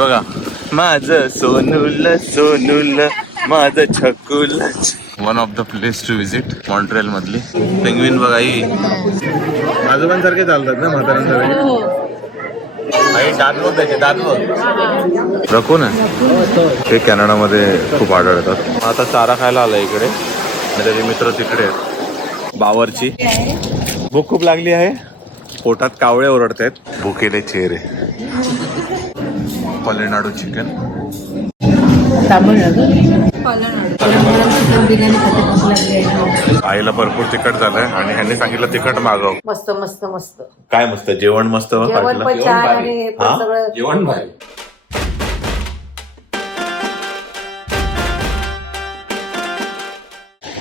बघा, माझं सोनूल सोनूल माझं छकुल. One of the place to visit Montreal मधली. पेंग्विन बघा, ही आजोबांसारखे चालतात ना, म्हाताऱ्यांसारखे. दात बघ, त्याचे दात बघ. रकून आहे, हे कॅनडामध्ये खूप आढळतात. आता चारा खायला आला इकडे आणि त्याचे मित्र तिकडे आहेत. बावरची भूक खूप लागली आहे, पोटात कावळे ओरडत आहेत. भुकेले चेहरे. पलेनाडू चिकन, आईला भरपूर तिखट झालंय आणि ह्यांनी सांगितलं तिखट मागव. मस्त मस्त मस्त. काय मस्त जेवण, मस्त जेवण पण छान आणि पण सगळं जेवण भारी.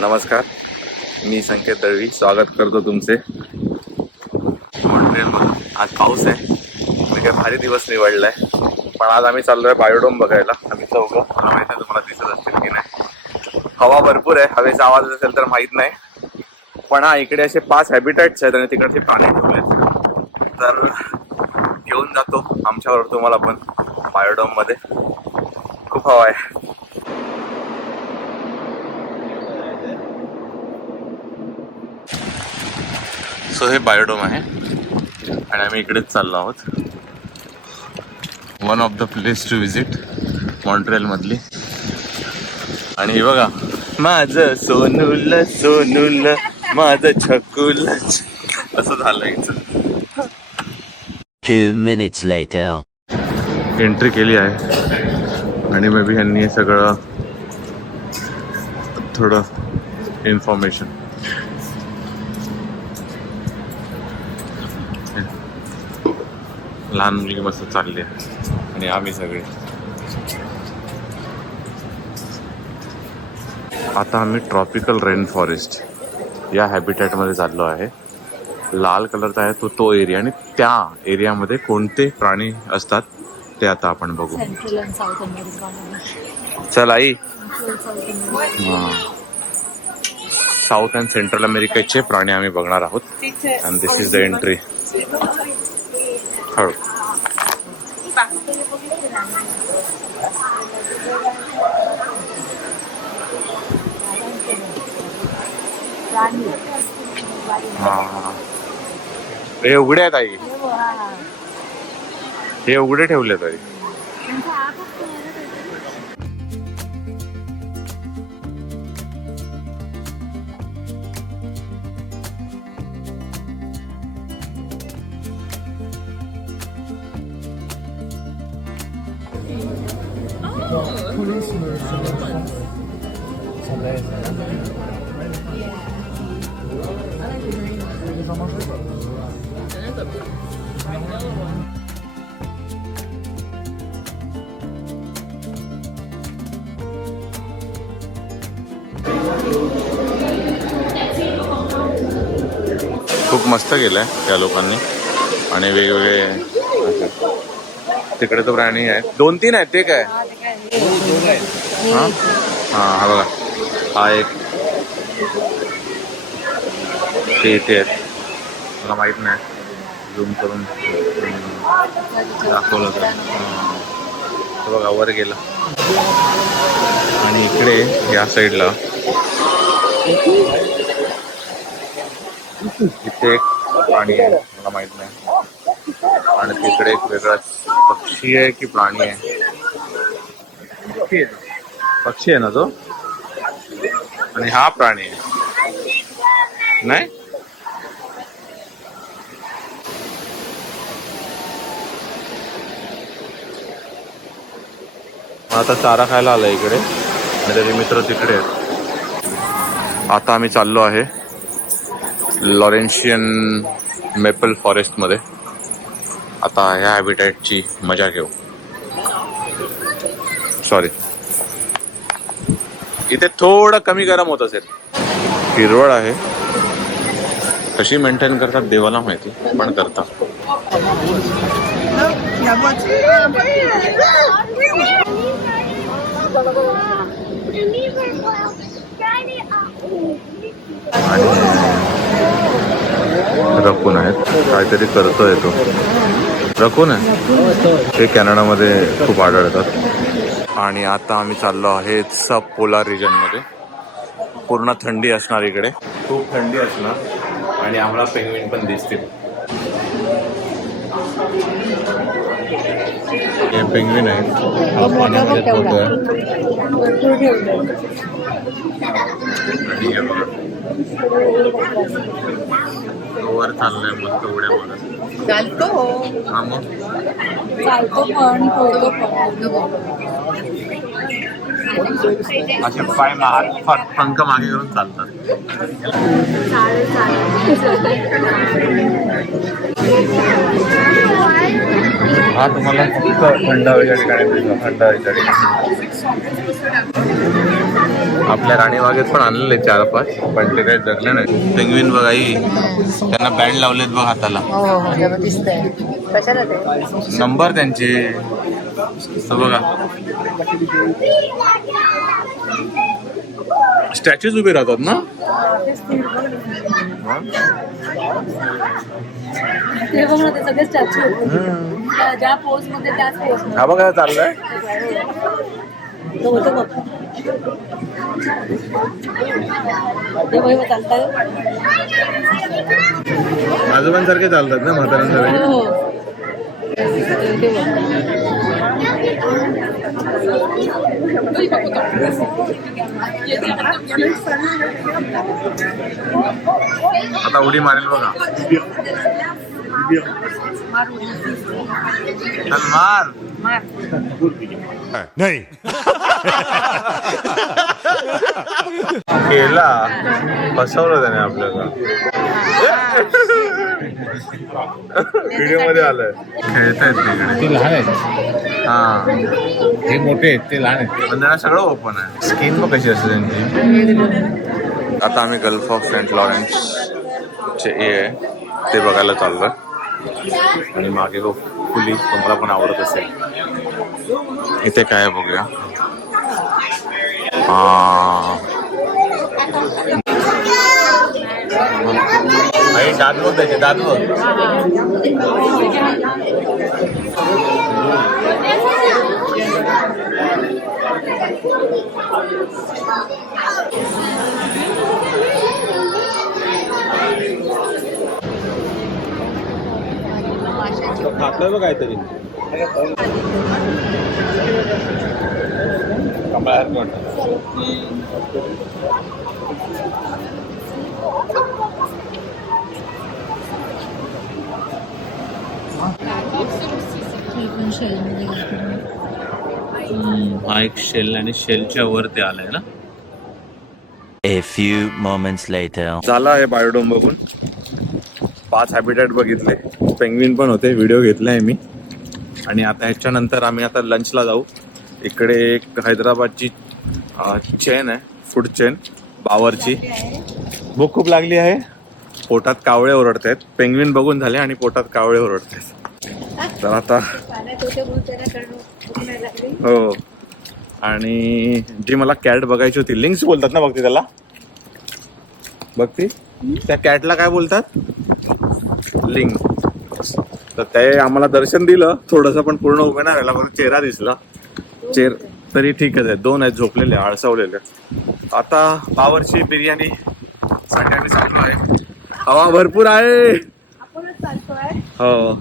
नमस्कार, मी संकेत दळवी स्वागत करतो तुमचे मॉन्ट्रियल. आज पाऊस आहे, मी काय भारी दिवस निवडलाय. पण आज आम्ही चाललोय बायोडोम बघायला. आम्ही चौघं, मला माहित आहे तुम्हाला दिसत असतील की नाही. हवा भरपूर आहे, हवेचा आवाज असेल तर माहित नाही. पण हा, इकडे असे 5 हॅबिटॅट्स आहेत आणि तिकडचे प्राणी ठेवले. तर घेऊन जातो आमच्यावर तुम्हाला पण बायोडोम मध्ये. खूप हवा आहे. सो हे बायोडोम आहे आणि आम्ही इकडेच चाललो आहोत. One of the place to visit Montreal मधली. आणि हे बघा, माझं सोनूल सोनूल माझं छकुल. असं झालंय. 2 minutes later. एंट्री केली आहे आणि मे बी ह्यांनी सगळं थोडं इन्फॉर्मेशन. लहान मुलगी मस्त चालली आहे आणि आम्ही सगळे. आता आम्ही ट्रॉपिकल रेन फॉरेस्ट या हॅबिटॅटमध्ये चाललो आहे. लाल कलरचा आहे तो एरिया, आणि त्या एरियामध्ये कोणते प्राणी असतात ते आता आपण बघू. सेंट्रल आणि साऊथ अमेरिका. चल आई. साऊथ अँड सेंट्रल अमेरिकेचे प्राणी आम्ही बघणार आहोत. And this is the entry. हळू. हे उघडे आहेत आई, हे उघडे ठेवले आई. खूप मस्त केलंय या लोकांनी. आणि वेगवेगळे तिकडे तो प्राणी आहेत, 2-3 आहेत. ते काय? हा बघा, हा एक. ते इथे आहेत, मला माहित नाही. झूम करून दाखवलं तर बघा, वर गेला. आणि इकडे या साईडला इथे एक प्राणी आहे, मला माहित नाही. आणि तिकडे एक वेगळाच पक्षी आहे की प्राणी आहे. पक्षी आहे ना तो, आणि हा प्राणी आहे नाही. आता चारा खायला आला इकडे आणि त्याचे मित्र तिकडे आहेत. आता आम्ही चाललो आहे लॉरेन्शियन मेपल फॉरेस्ट मध्ये. आता ह्या हॅबिटॅटची मजा घेऊ. सॉरी, इथे थोडं कमी गरम होत असेल. हिरवळ आहे, कशी मेंटेन करतात देवाला माहिती, पण करतात. रपून आहेत, काहीतरी करतोय तो. रकून आहे ते कॅनडामध्ये खूप आढळतात. आणि आता आम्ही चाललो आहे सब पोलार रिजन मध्ये. पूर्ण थंडी असणार इकडे, खूप थंडी असणार आणि आम्हाला पेंग्विन पण दिसतील. हे पेंग्विन आहे, पाण्यामध्ये पोहतोय. आणि हे बघा वर चाललंय मस्त उड्या मारत. चालतो हा मग चालतो पण पोहतो असे पाय पंख मागे करून चालतात. हा तुम्हाला फक्त थंड हवेच्या ठिकाणी दिसला. थंड हवेच्या ठिकाणी आपल्या राणीबागेत पण आणलेले 4-5, पण ते काही जगले नाही. पेंग्विन बघा, त्यांना बँड लावलेत बघ हाताला. हो दिसतंय. कशाला ते नंबर त्यांचे बघा. स्टॅच्यूज उभे राहतात ना. ते बघ ना, ते सगळे स्टॅच्यू ज्या पोज मध्ये त्याच पोज. हा बघा चाललंय. तो होतो बघ ते बघ चालतात. आजोबांसारखे चालतात ना, म्हाताऱ्यांसारखे. हो आता उडी मारेल बघा. चल मार. नाही. केला, फसवलं त्याने आपल्याला. व्हिडिओ मध्ये आलंय. खेळतायत तिकडे. ते लहान आहेत. हा हे मोठे आहेत, ते लहान आहेत. पण त्यांना सगळं ओपन आहे. स्किन पण कशी असते त्यांची. आता आम्ही गल्फ ऑफ सेंट लॉरेन्स चे आहे ते बघायला चाललोय. आणि मागे फुली तुम्हाला पण आवडत असेल. इथे काय बघूया. दात बघ त्याचे, दात बघ. खातोय बघ काहीतरी. कमळासारखं वाटतं. हा एक शेल आणि शेलच्या वर ते आलाय ना. A few moments later. झाला आहे बायोडोम बघून. 5 हॅबिटॅट बघितले. पेंग्विन पण होते, व्हिडिओ घेतलाय मी. आणि आता ह्याच्यानंतर आम्ही आता लंचला जाऊ. इकडे एक हैदराबादची चेन आहे, फूड चेन, बावरची. भूक खूप लागली आहे. पोटात कावळे ओरडत आहेत. पेंग्विन बघून झाले आणि पोटात कावळे ओरडत आहेत. तर आता हो. आणि जी मला कॅट बघायची होती, लिंक्स बोलतात ना बघते त्याला. बघती त्या कॅटला काय बोलतात, लिंक. तर ते आम्हाला दर्शन दिलं थोडंसं, पण पूर्ण उभे नाही राहिला. फक्त चेहरा दिसला. तरी ठीकच आहे. 2 आहेत झोपलेले, आळसावलेले. आता बावरची बिर्याणी साठी आम्ही चाललो आहे. हवा भरपूर आहे. हो,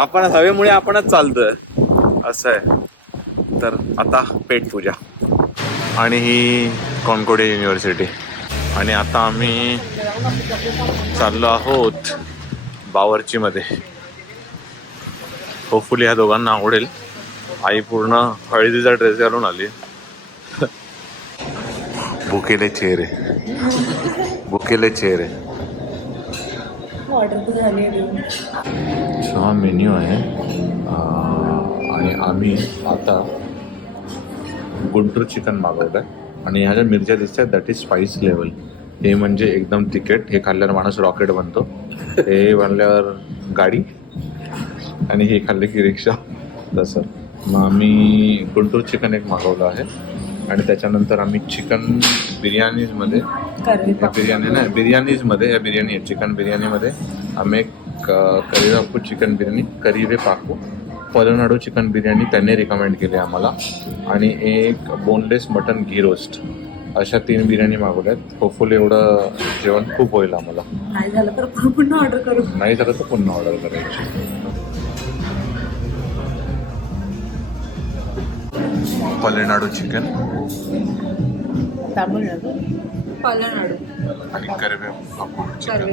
आपण हवेमुळे आपणच चालतोय असं आहे. तर आता पेट पूजा. आणि ही कॉन्कोडिया युनिव्हर्सिटी. आणि आता आम्ही चाललो आहोत बावर्ची मध्ये. होपफुली ह्या दोघांना आवडेल. आई पूर्ण हळदीचा ड्रेस घालून आली. भुकेले चेहरे, भुकेले चेहरे. हा मेन्यू आहे. आणि आम्ही आता गुंटूर चिकन मागवलंय. आणि ह्या ज्या मिरच्या दिसतात दॅट इज स्पाइस लेवल. हे म्हणजे एकदम तिखट. हे खाल्ल्यावर माणूस रॉकेट बनतो. हे बनल्यावर गाडी. आणि हे खाल्ले की रिक्षा. तसं मग आम्ही गुंटूर चिकन एक मागवलं आहे. आणि त्याच्यानंतर आम्ही चिकन बिर्याणीजमध्ये, बिर्याणी नाही बिर्याणीजमध्ये, या बिर्याणी चिकन बिर्याणीमध्ये आम्ही एक करिवेप्पू चिकन बिर्याणी करिवे पाकू, पलनाडू चिकन बिर्याणी त्यांनी रिकमेंड केली आम्हाला, आणि एक बोनलेस मटन घी रोस्ट, अशा 3 बिर्याणी मागवल्यात. होपफुली एवढं जेवण खूप होईल आम्हाला. नाही झालं तर पुन्हा ऑर्डर करू. नाही झालं तर पुन्हा ऑर्डर करायची. पलेनाडू चिकन तामिळनाडू, पलनाडू आणि करिवेप्पू चिकन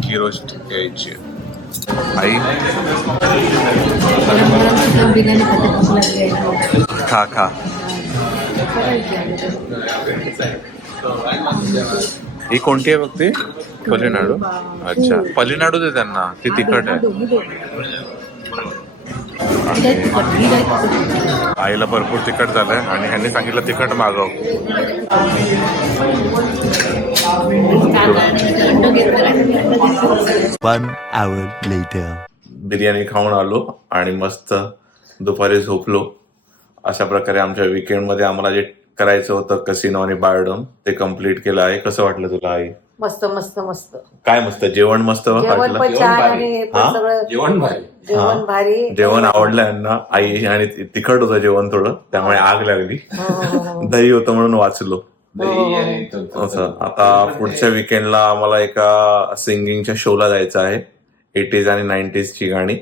घी रोस्ट घ्यायची. आई बिर्याणी खाते. खा खा. ही कोणती आहे बघ ती? पलेनाडू. अच्छा, पलेनाडूच आहे त्यांना, ती तिखट आहे. आईला भरपूर तिखट झालंय आणि ह्यांनी सांगितलं तिखट मागव. One hour later. बिर्याणी खाऊन आलो आणि मस्त दुपारी झोपलो. अशा प्रकारे आमच्या विकेंडमध्ये आम्हाला जे करायचं होतं कसिनो आणि बायोडोम ते कम्प्लीट केलं आहे. कसं वाटलं तुला आई? मस्त मस्त मस्त. काय मस्त जेवण, मस्त जेवण वाटलं. पण छान आणि हे पण हा? सगळं जेवण भारी. जेवण भारी. जेवण आवडलं यांना. आई आणि तिखट होतं जेवण थोडं, त्यामुळे आग लागली. दही होतं म्हणून वाचलो. दही आणि असं. आता पुढच्या विकेंडला आम्हाला एका सिंगिंगच्या शोला जायचं आहे, 80s आणि 90s ची गाणी.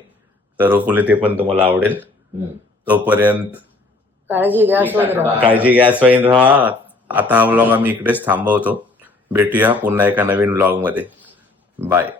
तर होपफुली ते पण तुम्हाला आवडेल. तोपर्यंत काळजी घ्या. काळजी घ्या, स्वयं राहा. आता हा व्लॉग आम्ही इकडेच थांबवतो. भेटूया पुन्हा एका नवीन व्लॉग मध्ये. बाय.